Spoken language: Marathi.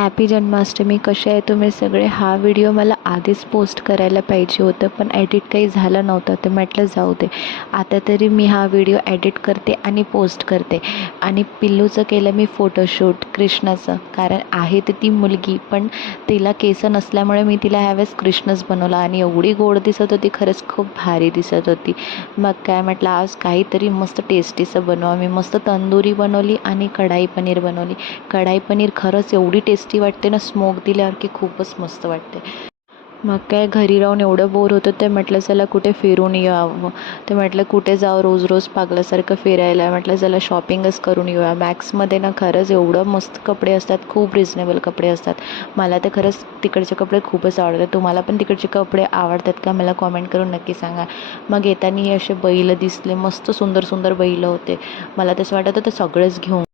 हॅपी जन्माष्टमी. कसे आहे तुम्ही सगळे? हा व्हिडिओ मला आधीच पोस्ट करायला पाहिजे होतं, पण एडिट काही झालं नव्हतं, तर म्हटलं जाऊ दे. आता तरी मी हा व्हिडिओ एडिट करते आणि पोस्ट करते. आणि पिल्लूचं केलं मी फोटोशूट कृष्णाचं, कारण आहे तर ती मुलगी, पण तिला केस नसल्यामुळे मी तिला ह्यावेळेस कृष्णच बनवला आणि एवढी गोड दिसत होती, खरंच खूप भारी दिसत होती. मग काय म्हटलं आज काहीतरी मस्त टेस्टीचं बनवा. मी मस्त तंदुरी बनवली आणि कढाई पनीर बनवली. कढाई पनीर खरंच एवढी टेस्टी वाटते ना, स्मोक दिल्यावर की खूपच मस्त वाटते. मग काय घरी राहून एवढं बोर होतं, ते म्हटलं चला कुठे फिरून यावं. ते म्हटलं कुठे जावं रोज रोज पागलासारखं फिरायला. म्हटलं चला शॉपिंगच करून येऊया. मॅक्समध्ये ना खरंच एवढं मस्त कपडे असतात, खूप रिजनेबल कपडे असतात. मला तर खरंच तिकडचे कपडे खूपच आवडतात. तुम्हाला पण तिकडचे कपडे आवडतात का? मला कॉमेंट करून नक्की सांगा. मग येताना असे बैल दिसले, मस्त सुंदर सुंदर बैल होते. मला तसं वाटत होतं सगळंच घेऊन